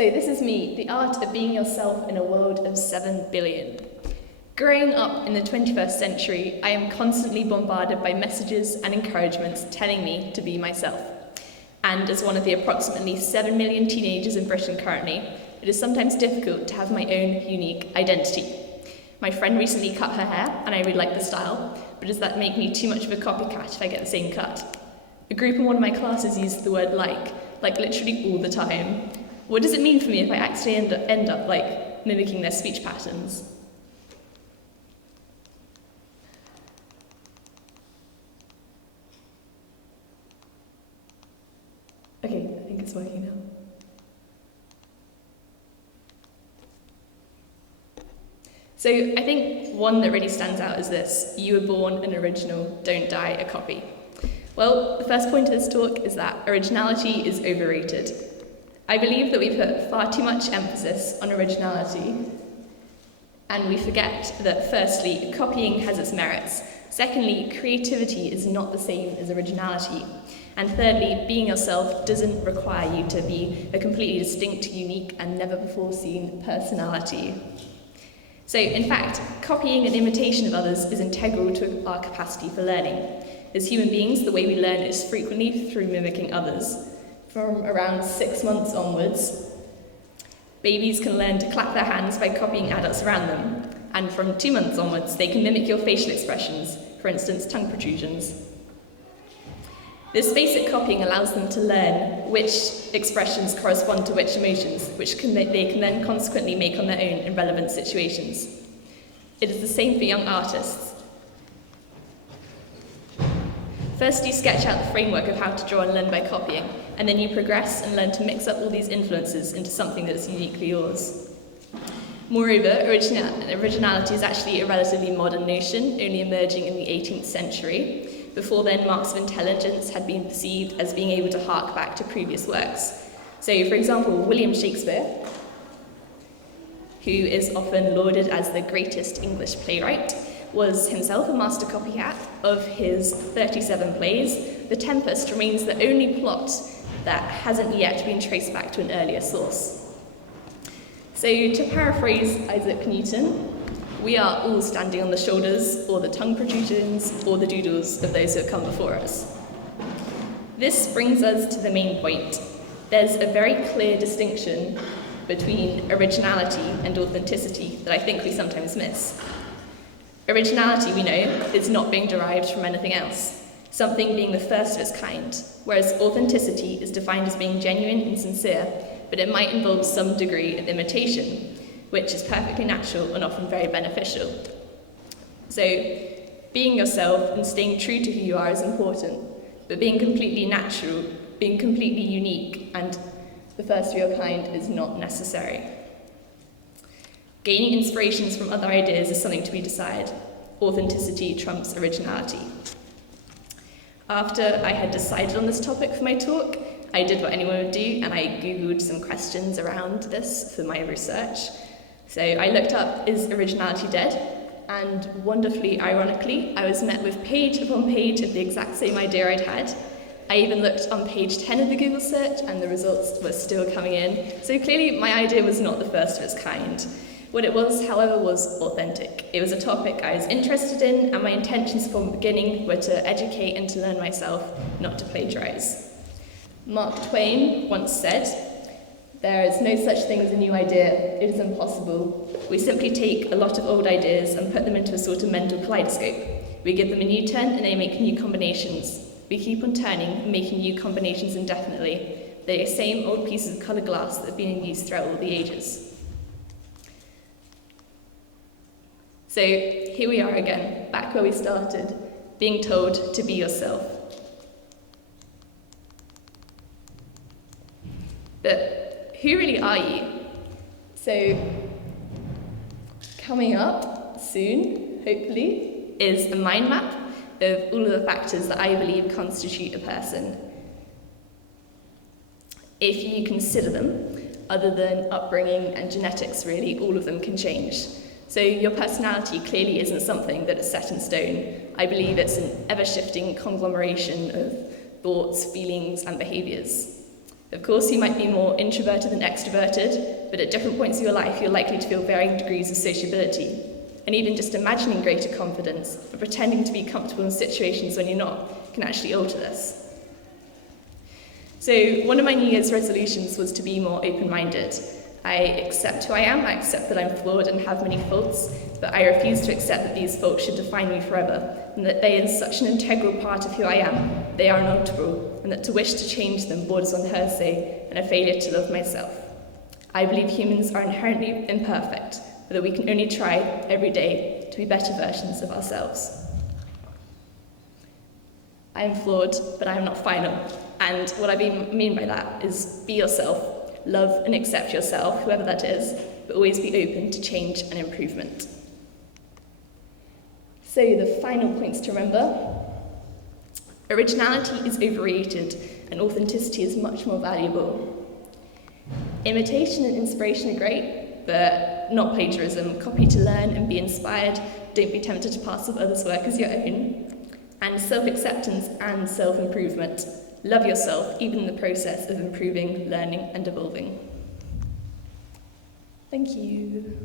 So this is me, the art of being yourself in a world of 7 billion. Growing up in the 21st century, I am constantly bombarded by messages and encouragements telling me to be myself. And as one of the approximately 7 million teenagers in Britain currently, it is sometimes difficult to have my own unique identity. My friend recently cut her hair, and I really like the style, but does that make me too much of a copycat if I get the same cut? A group in one of my classes used the word like literally all the time. What does it mean for me if I actually end up mimicking their speech patterns? Okay, I think it's working now. So I think one that really stands out is this: you were born an original, don't die a copy. Well, the first point of this talk is that originality is overrated. I believe that we put far too much emphasis on originality, and we forget that firstly, copying has its merits. Secondly, creativity is not the same as originality. And thirdly, being yourself doesn't require you to be a completely distinct, unique, and never-before-seen personality. So, in fact, copying and imitation of others is integral to our capacity for learning. As human beings, the way we learn is frequently through mimicking others. From around 6 months onwards, babies can learn to clap their hands by copying adults around them. And from 2 months onwards, they can mimic your facial expressions, for instance, tongue protrusions. This basic copying allows them to learn which expressions correspond to which emotions, which they can then consequently make on their own in relevant situations. It is the same for young artists. First, you sketch out the framework of how to draw and learn by copying, and then you progress and learn to mix up all these influences into something that is uniquely yours. Moreover, originality is actually a relatively modern notion, only emerging in the 18th century. Before then, marks of intelligence had been perceived as being able to hark back to previous works. So, for example, William Shakespeare, who is often lauded as the greatest English playwright, was himself a master copycat. Of his 37 plays, The Tempest remains the only plot that hasn't yet been traced back to an earlier source. So, to paraphrase Isaac Newton, we are all standing on the shoulders, or the tongue protrusions, or the doodles of those who have come before us. This brings us to the main point. There's a very clear distinction between originality and authenticity that I think we sometimes miss. Originality, we know, is not being derived from anything else, something being the first of its kind, whereas authenticity is defined as being genuine and sincere, but it might involve some degree of imitation, which is perfectly natural and often very beneficial. So, being yourself and staying true to who you are is important, but being completely natural, being completely unique, and the first of your kind is not necessary. Gaining inspirations from other ideas is something to be desired. Authenticity trumps originality. After I had decided on this topic for my talk, I did what anyone would do, and I Googled some questions around this for my research. So I looked up, is originality dead? And wonderfully, ironically, I was met with page upon page of the exact same idea I'd had. I even looked on page 10 of the Google search, and the results were still coming in. So clearly, my idea was not the first of its kind. What it was, however, was authentic. It was a topic I was interested in, and my intentions from the beginning were to educate and to learn myself, not to plagiarize. Mark Twain once said, "There is no such thing as a new idea. It is impossible. We simply take a lot of old ideas and put them into a sort of mental kaleidoscope. We give them a new turn and they make new combinations. We keep on turning, making new combinations indefinitely. They're the same old pieces of coloured glass that have been in use throughout all the ages." So here we are again, back where we started, being told to be yourself. But who really are you? So coming up soon, hopefully, is a mind map of all of the factors that I believe constitute a person. If you consider them, other than upbringing and genetics really, all of them can change. So your personality clearly isn't something that is set in stone. I believe it's an ever-shifting conglomeration of thoughts, feelings, and behaviours. Of course, you might be more introverted than extroverted, but at different points of your life, you're likely to feel varying degrees of sociability. And even just imagining greater confidence, or pretending to be comfortable in situations when you're not, can actually alter this. So one of my New Year's resolutions was to be more open-minded. I accept who I am, I accept that I'm flawed and have many faults, but I refuse to accept that these faults should define me forever, and that they are such an integral part of who I am, they are unalterable, and that to wish to change them borders on heresy and a failure to love myself. I believe humans are inherently imperfect, but that we can only try every day to be better versions of ourselves. I am flawed, but I am not final, and what I mean by that is be yourself. Love and accept yourself, whoever that is, but always be open to change and improvement. So the final points to remember. Originality is overrated and authenticity is much more valuable. Imitation and inspiration are great, but not plagiarism. Copy to learn and be inspired. Don't be tempted to pass off others' work as your own. And self-acceptance and self-improvement. Love yourself, even in the process of improving, learning, and evolving. Thank you.